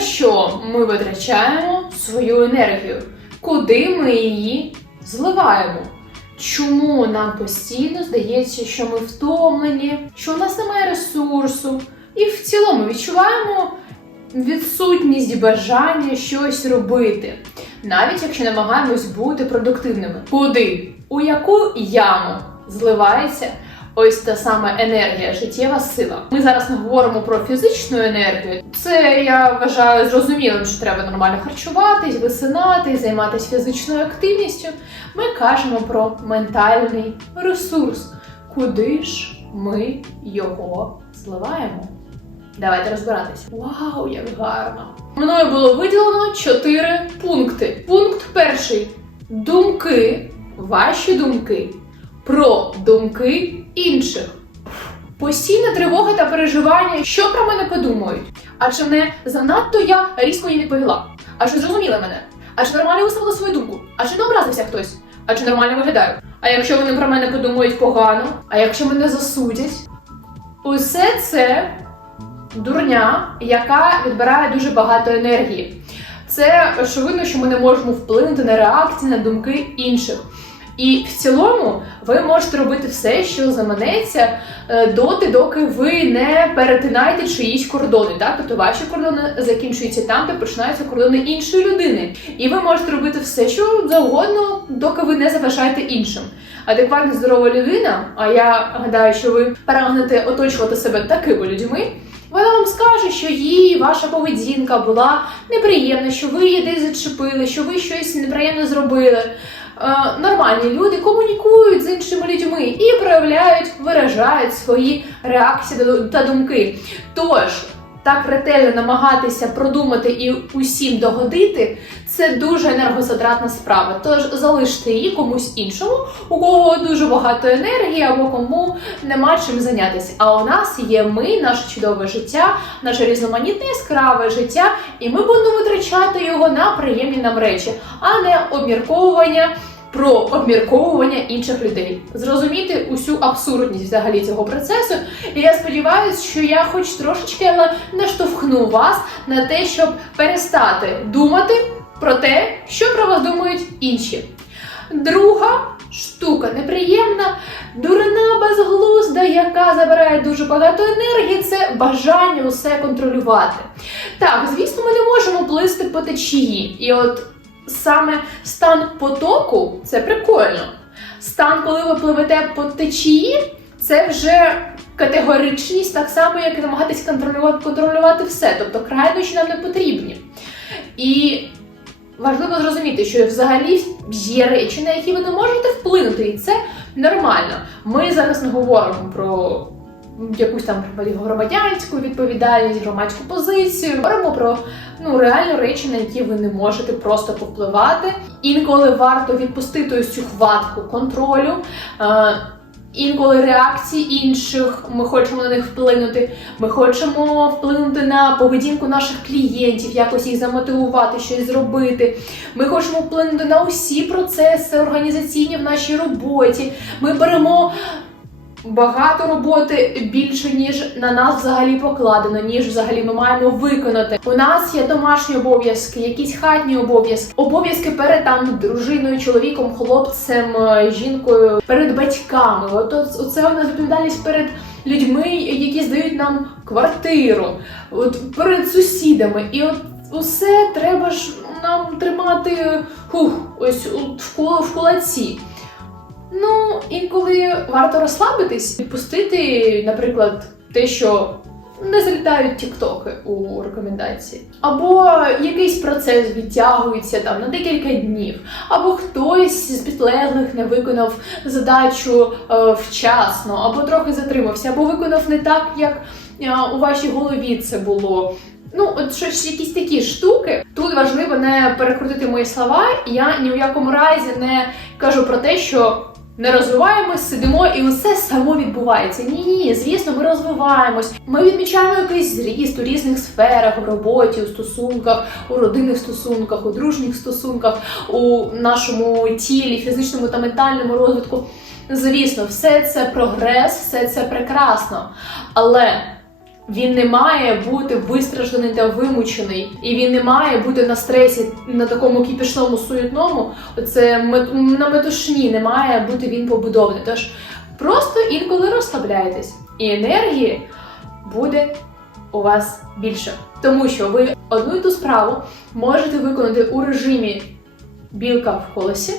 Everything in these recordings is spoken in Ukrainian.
що ми витрачаємо свою енергію? Куди ми її зливаємо? Чому нам постійно здається, що ми втомлені, що у нас немає ресурсу, і в цілому відчуваємо відсутність бажання щось робити, навіть якщо намагаємось бути продуктивними. Куди? У яку яму зливається ось та саме енергія, життєва сила? Ми зараз не говоримо про фізичну енергію. Це я вважаю зрозумілим, що треба нормально харчуватись, висинати, займатися фізичною активністю. Ми кажемо про ментальний ресурс. Куди ж ми його зливаємо? Давайте розбиратися. Вау, як гарно! Мною було виділено чотири пункти. Пункт перший: думки, ваші думки про думки інших. Постійна тривога та переживання, що про мене подумають. А чи не занадто я різко їй відповіла? А чи зрозуміли мене? А чи нормально висловила свою думку? А чи не образився хтось? А чи нормально виглядаю? А якщо вони про мене подумають погано? А якщо мене засудять? Усе це дурня, яка відбирає дуже багато енергії. Це очевидно, що ми не можемо вплинути на реакції, на думки інших. І в цілому ви можете робити все, що заманеться, е, доти, доки ви не перетинаєте чиїсь кордони. Так? Тобто ваші кордони закінчуються там, де починаються кордони іншої людини. І ви можете робити все, що завгодно, доки ви не заважаєте іншим. Адекватна здорова людина, а я гадаю, що ви прагнете оточувати себе такими людьми. Вона вам скаже, що їй ваша поведінка була неприємна, що ви її десь зачепили, що ви щось неприємне зробили. Е, нормальні люди комунікують з іншими людьми і проявляють, виражають свої реакції та- думки. Тож так ретельно намагатися продумати і усім догодити, це дуже енергозатратна справа. Тож залиште її комусь іншому, у кого дуже багато енергії або кому нема чим зайнятися. А у нас є ми, наше чудове життя, наше різноманітне яскраве життя, і ми будемо витрачати його на приємні нам речі, а не обмірковування. Про обмірковування інших людей, зрозуміти усю абсурдність взагалі цього процесу. І я сподіваюся, що я хоч трошечки але наштовхну вас на те, щоб перестати думати про те, що про вас думають інші. Друга штука неприємна, дурна, безглузда, яка забирає дуже багато енергії, це бажання усе контролювати. Так, звісно, ми не можемо плисти по течії. І от саме стан потоку це прикольно. Стан, коли ви пливете по течії, це вже категоричність, так само, як і намагатись контролювати, контролювати все. Тобто крайнощі нам не потрібні. І важливо зрозуміти, що взагалі є речі, на які ви не можете вплинути, і це нормально. Ми зараз не говоримо про якусь там громадянську відповідальність, громадську позицію. Говоримо про ну реально речі, на які ви не можете просто повпливати. Інколи варто відпустити ось цю хватку контролю. Е, Інколи реакції інших, ми хочемо на них вплинути. Ми хочемо вплинути на поведінку наших клієнтів, якось їх замотивувати, щось зробити. Ми хочемо вплинути на усі процеси організаційні в нашій роботі. Ми беремо багато роботи більше, ніж на нас взагалі покладено, ніж взагалі ми маємо виконати. У нас є домашні обов'язки, якісь хатні обов'язки, обов'язки перед там дружиною, чоловіком, хлопцем, е, жінкою, перед батьками. От оце у нас відповідальність перед людьми, які здають нам квартиру, от перед сусідами. І от усе треба ж нам тримати хух, ось в кулаці. Ну, інколи варто розслабитись, відпустити, наприклад, те, що не залітають тіктоки у рекомендації, або якийсь процес відтягується там на декілька днів, або хтось з підлеглих не виконав задачу е, вчасно, або трохи затримався, або виконав не так, як е, у вашій голові це було. Ну, от щось якісь такі штуки. Тут важливо не перекрутити мої слова. Я ні в якому разі не кажу про те, що не розвиваємось, сидимо і усе само відбувається. Ні, ні, звісно, ми розвиваємось. Ми відмічаємо якийсь зріст у різних сферах, в роботі, у стосунках, у родинних стосунках, у дружніх стосунках, у нашому тілі, фізичному та ментальному розвитку. Звісно, все це прогрес, все це прекрасно. Але Він не має бути вистражданий та вимучений, і він не має бути на стресі на такому кіпішному суетному. Оце мет- на метушні не має бути він побудований. Тож просто інколи розслабляйтесь, і енергії буде у вас більше, тому що ви одну і ту справу можете виконати у режимі білка в колесі.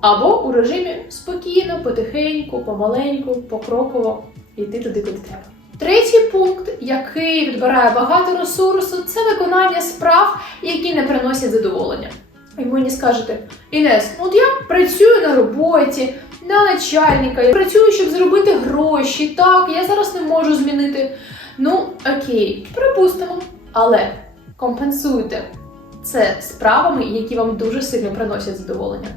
Або у режимі спокійно, потихеньку, помаленьку, покроково йти туди, куди треба. Третій пункт, який відбирає багато ресурсу, це виконання справ, які не приносять задоволення. І мені скажете, Інес, ну от я працюю на роботі, на начальника, я працюю, щоб заробити гроші. Так, я зараз не можу змінити. Ну, окей, припустимо, але компенсуйте це справами, які вам дуже сильно приносять задоволення.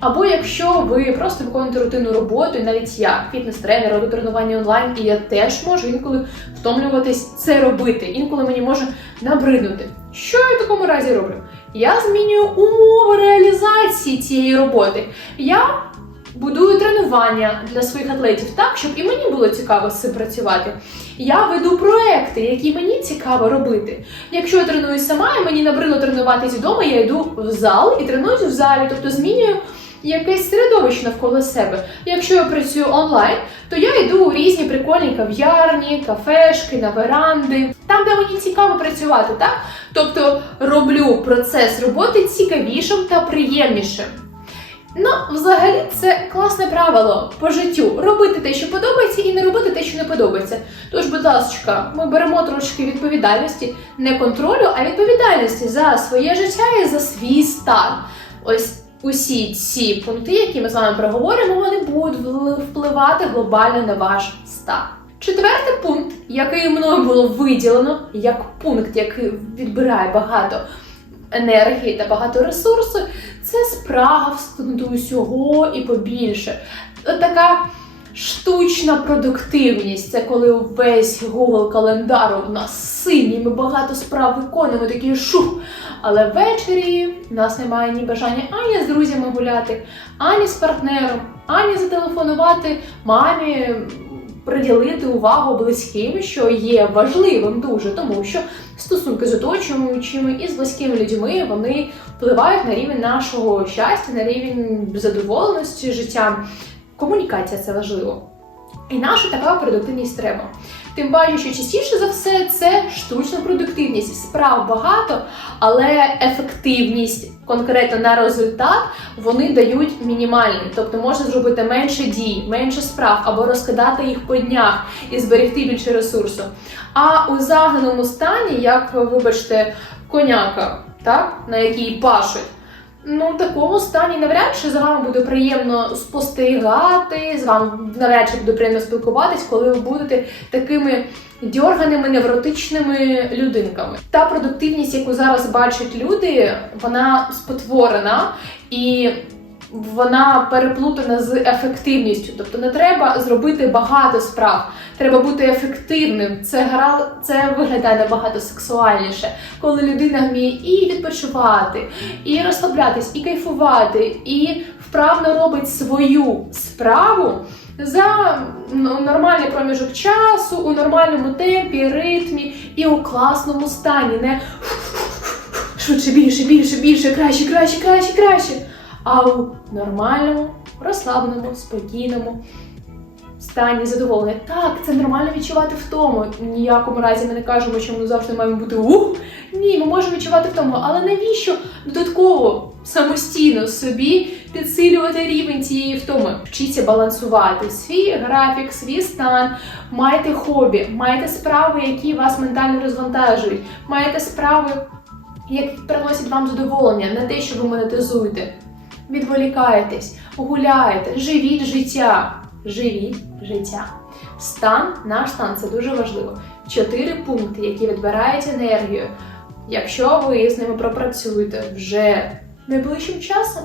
Або якщо ви просто виконуєте рутинну роботу, і навіть я, фітнес-тренер, роблю тренування онлайн, і я теж можу інколи втомлюватись це робити. Інколи мені може набриднути. Що я в такому разі роблю? Я змінюю умови реалізації цієї роботи. Я будую тренування для своїх атлетів так, щоб і мені було цікаво з цим працювати. Я веду проекти, які мені цікаво робити. Якщо я тренуюсь сама, і мені набридло тренуватись вдома, я йду в зал і тренуюсь в залі, тобто змінюю якесь середовище навколо себе. Якщо я працюю онлайн, то я йду у різні прикольні кав'ярні, кафешки, на веранди, там, де мені цікаво працювати, так? Тобто роблю процес роботи цікавішим та приємнішим. Ну, взагалі, це класне правило по життю. Робити те, що подобається, і не робити те, що не подобається. Тож, будь ласка, ми беремо трошки відповідальності, не контролю, а відповідальності за своє життя і за свій стан. Ось усі ці пункти, які ми з вами проговоримо, вони будуть впливати глобально на ваш стан. Четвертий пункт, який мною було виділено як пункт, який відбирає багато енергії та багато ресурсу, це спрага встигнути усього і побільше. Така штучна продуктивність. Це коли весь Google календар у нас синій, ми багато справ виконуємо, такі шух. Але ввечері в нас немає ні бажання ані з друзями гуляти, ані з партнером, ані зателефонувати мамі, приділити увагу близьким, що є важливим дуже, тому що стосунки з оточуючими і з близькими людьми вони впливають на рівень нашого щастя, на рівень задоволеності життям. Комунікація це важливо. І наша така продуктивність треба. Тим паче, що частіше за все це штучна продуктивність. Справ багато, але ефективність конкретно на результат вони дають мінімальний. Тобто можна зробити менше дій, менше справ або розкидати їх по днях і зберегти більше ресурсу. А у загнаному стані, як вибачте, коняка, так, на якій пашуть. Ну, в такому стані навряд чи з вами буде приємно спостерігати, з вами навряд чи буде приємно спілкуватись, коли ви будете такими дьорганими, невротичними людинками. Та продуктивність, яку зараз бачать люди, вона спотворена і вона переплутана з ефективністю. Тобто не треба зробити багато справ, треба бути ефективним. Це гра, це виглядає набагато сексуальніше, коли людина вміє і відпочивати, і розслаблятись, і кайфувати, і вправно робить свою справу. За ну, нормальний проміжок часу, у нормальному темпі, ритмі і у класному стані. Не швидше, більше, більше, більше, краще, краще, краще, краще. А у нормальному, розслабленому, спокійному стані задоволення. Так, це нормально відчувати втому. Ніякому разі ми не кажемо, що ми завжди маємо бути ух. Ні, ми можемо відчувати втому. Але навіщо додатково самостійно собі підсилювати рівень цієї втоми? Вчіться балансувати свій графік, свій стан, майте хобі, майте справи, які вас ментально розвантажують, маєте справи, які приносять вам задоволення, не те, що ви монетизуєте. Відволікаєтесь, гуляєте, живіть життя. Живіть життя. Стан, наш стан це дуже важливо. Чотири пункти, які відбирають енергію. Якщо ви з ними пропрацюєте вже найближчим часом,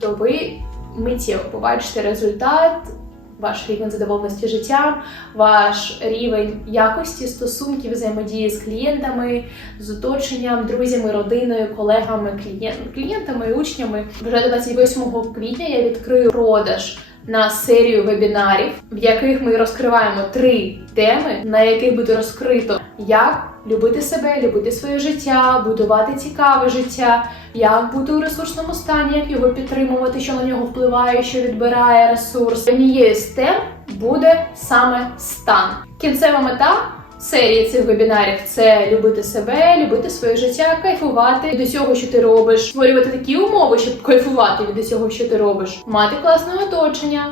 то ви миттєво побачите результат, ваш рівень задоволеності життям, ваш рівень якості стосунків, взаємодії з клієнтами, з оточенням, друзями, родиною, колегами, клієн- клієнтами, учнями. Вже до 28 квітня я відкрию продаж на серію вебінарів, в яких ми розкриваємо три теми, на яких буде розкрито, як любити себе, любити своє життя, будувати цікаве життя, як бути у ресурсному стані, як його підтримувати, що на нього впливає, що відбирає ресурс. Однією з тем буде саме стан. Кінцева мета. Серії цих вебінарів це любити себе, любити своє життя, кайфувати від усього, що ти робиш, створювати такі умови, щоб кайфувати від усього, що ти робиш, мати класне оточення,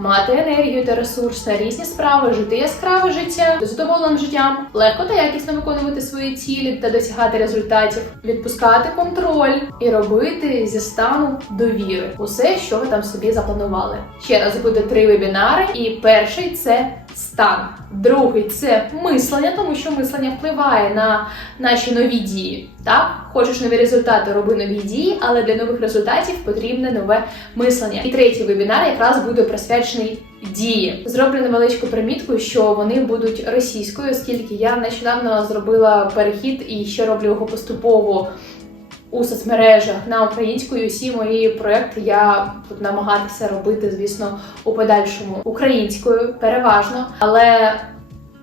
мати енергію та ресурс на різні справи, жити яскраве життя, задоволеним життям, легко та якісно виконувати свої цілі та досягати результатів, відпускати контроль і робити зі стану довіри усе, що ви там собі запланували. Ще раз буде три вебінари, і перший це стан. Другий це мислення, тому що мислення впливає на наші нові дії. Так, хочеш нові результати, роби нові дії, але для нових результатів потрібне нове мислення. І третій вебінар якраз буде присвячений дії. Зроблю невеличку примітку, що вони будуть російською, оскільки я нещодавно зробила перехід і ще роблю його поступово. У соцмережах на українську і усі мої проекти я буду намагатися робити, звісно, у подальшому українською переважно, але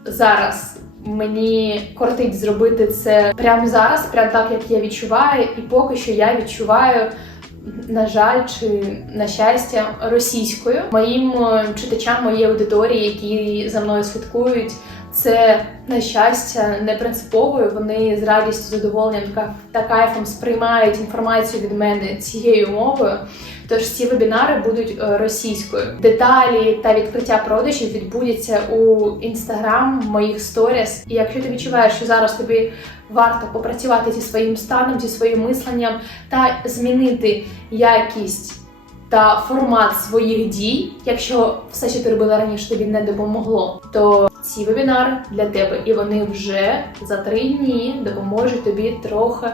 зараз мені кортить зробити це прямо зараз, прямо так як я відчуваю, і поки що я відчуваю. На жаль, чи на щастя, російською моїм е, читачам, моїй аудиторії, які за мною слідкують, це на щастя не принципово. Вони з радістю, задоволенням та кайфом сприймають інформацію від мене цією мовою. Тож ці вебінари будуть е, російською. Деталі та відкриття продажів відбудеться у інстаграм, моїх сторіс. І якщо ти відчуваєш, що зараз тобі варто попрацювати зі своїм станом, зі своїм мисленням та змінити якість та формат своїх дій, якщо все, що ти робила раніше, тобі не допомогло, то ці вебінари для тебе, і вони вже за три дні допоможуть тобі трохи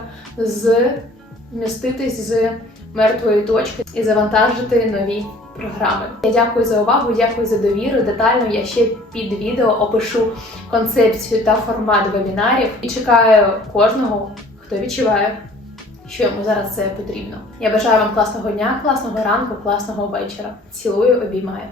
зміститись з мертвої точки і завантажити нові програми. Я дякую за увагу, дякую за довіру. Детально я ще під відео опишу концепцію та формат вебінарів і чекаю кожного, хто відчуває, що йому зараз це потрібно. Я бажаю вам класного дня, класного ранку, класного вечора. Цілую, обіймаю.